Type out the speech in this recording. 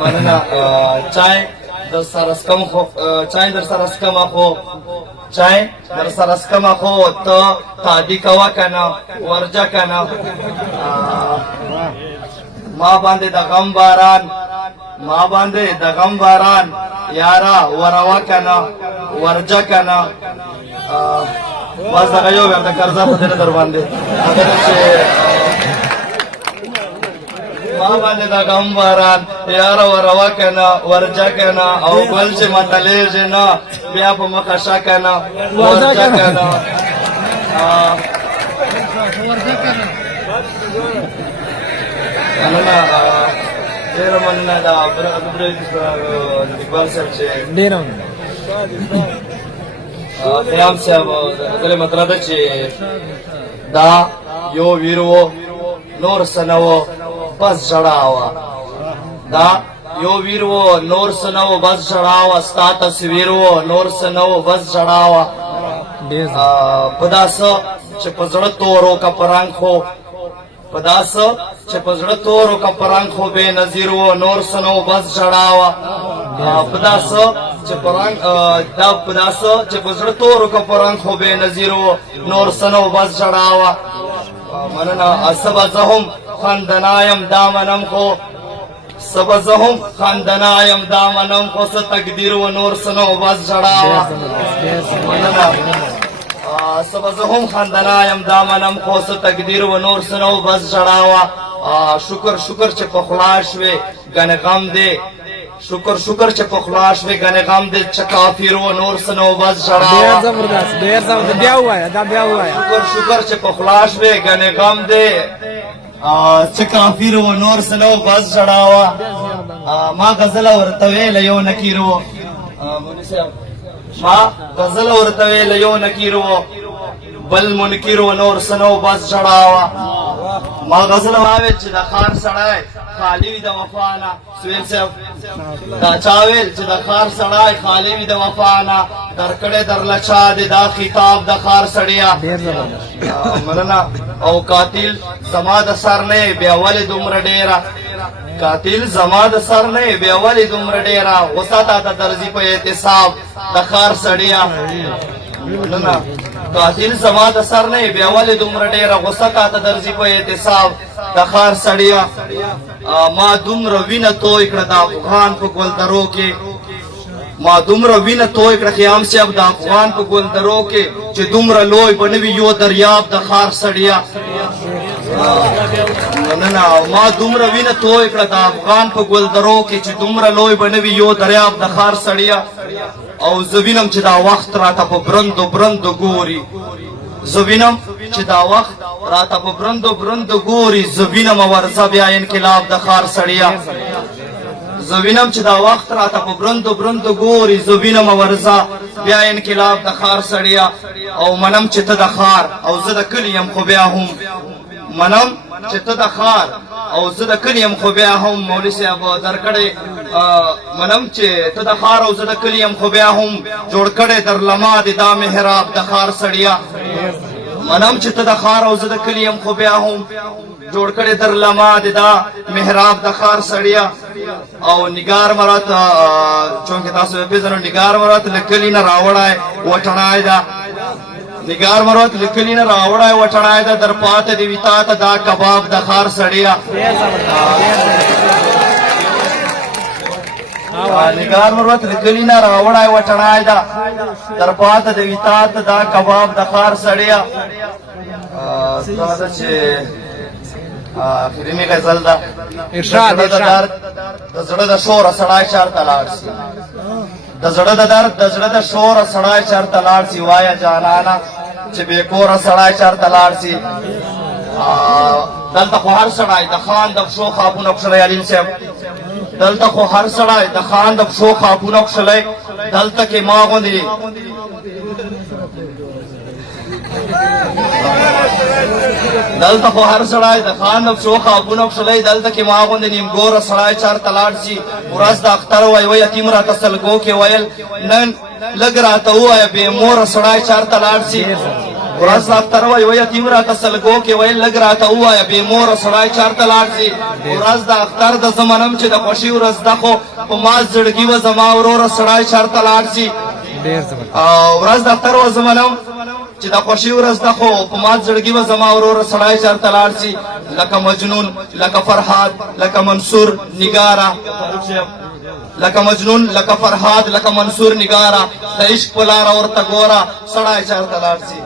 مننه چای در سره سکم خو چای در سره سکم خو چای در سره سکم خو ته تادی کوا کنه ورجه کنه ما باندې د غم باران ما باندې د غم باران یارا وروا کنه ورجه کنه بس دغه یو د قرضه په دې در باندې اگر چې ما باندې د غم باران یارا وروا کنه ورجه کنه او بل چې متلې نه بیا په مخه شا کنه ورجه کنه مننه ډېره مننه د اقبال صاحب چې ډېره خیام صاحب دغه مطلب ده چې دا یو ویر و نور سنو بس جړاوه دا یو ویر و نور سنو بس جړاوه ستا تصویر و نور سنو بس جړاوه په داسه چې په زړه تورو کا پرنګ خو په داسه چې په زړه تورو کا پرنګ خو بې نظیر و نور سنو بس جړاوه په داسه چې پرنګ دا په داسه چې په زړه تورو کا پرنګ خو بې نظیر و نور سنو بس جړاوه مننه سبا زهم خندنایم دامنم خو سبا زهم خندنایم دامنم خو څه تقدیر و نور سنو بس جړاوه مننه سبا زهم خندنایم دامنم خو څه تقدیر و نور سنو بس جړاوه شکر شکر چې په خلاص وې ګنې غم دې شکر شکر چې په خلاص وې ګنې غم دې چې کافر و نور سنو بس جړاوه ډېر زبردست ډېر زبردست بیا ووایه دا بیا ووایه شکر شکر چې په خلاص وې ګنې غم دې چې کافر و نور سنو بس جړاوه ما غزل ورته ویل یو نکیر و ما غزل ورته ویل یو نکیر و بل منکر و نور سنو بس جړاوه ما غزل واویل چې د خار سړی خالی وي د وفا نه سویل صاحب دا چا ویل چې د خار سړی خالی وي د وفا نه درکړې درله چا دې دا خطاب د خار سړیا مننه او قاتل زما د سر نه بیا ولې دومره ډېره قاتل زما د سر نه بیا ولې دومره ډېره غصه تا ته درځي په احتساب د خار سړیا مننه قاتل زما د سر نه بیا ولې دومره ډېره غصه تا ته درځي په احتساب د خار سړیا ما دومره وینه توی کړه د افغان په ګلدرو کې ما دومره وینه توی کړه خیام صاحب د افغان په ګلدرو کې چې دومره لوی به نه وي یو دریاب د خار سړیا مننه ما دومره وینه توی کړه د افغان په ګلدرو کې چې دومره لوی به نه وي یو دریاب د خار سړیا او زه وینم چې دا وخت راته په برندو برندو ګوري زه وینم چې دا وخت راته په برندو برندو ګوري زه وینم ورځه بیا انقلاب د خار سړیا زه وینم چې دا وخت راته په برندو برندو ګوري زه وینم ورځه بیا انقلاب د خار سړیا او منم چې ته د خار او زه د کلي یم خو بیا هم منم چې ته د خار او زه د کلي یم خو بیا هم مولوي صاحب درکړې منم چې ته د خار او زه د کلي یم خو بیا هم جوړ کړې در لما د دا محراب د خار سړیا منم چې ته د خار او زه د کلي یم خو بیا هم جوړ کړې در لما د دا محراب د خار سړیا او نگار مرات چونکه تاسو په ځنو نگار مرات لکلی نه راوړای وټړای دا نگار مرات لکلی نه راوړای وټړای دا در پات دی ویتا ته دا کباب د خار سړیا نگار مرات لکلی نه راوړای وټړای دا در پات دی ویتا ته دا کباب د خار سړیا دا چې اخرینی غزل دا ارشاد ارشاد د زړه د شور سړای چارته لاړ شي د زړه د درد د زړه د شور سړای چارته لاړ شي وایا جانانا چې به کور سړای چارته لاړ شي دلته خو هر سړای د خان د شو خابونه خړای علي صاحب دلته خو هر سړای د خان د شو خابونه خړای دلته کې ما غوندي دلته خو هر سړی د خان د شو خابونه خړلای دلته کې ما غوندې نیمګوره سړی چارته لاړ شي ورځ د اختر وای یتیم راته سلګو کې ویل نن لږ راته ووایه بې موره سړی چارته لاړ شي ورځ د اختر وای و یتیم راته سلګو کې ویل لږ راته ووایه بې موره سړی چارته لاړ شي ورځ د اختر د زمنم چې د خوښۍ ورځ ده خو په ما زړګي و زما وروره سړی چارته لاړ شي ورځ د اختر و زمنم چې د خوښۍ ورځ ده خو په ما زړګي و زما وروره سړی چارته لاړ شي لکه مجنون لکه فرهاد لکه منصور نګاره لکه مجنون لکه فرهاد لکه منصور نګاره د عشق په لاره ورته ګوره سړی چارته لاړ شي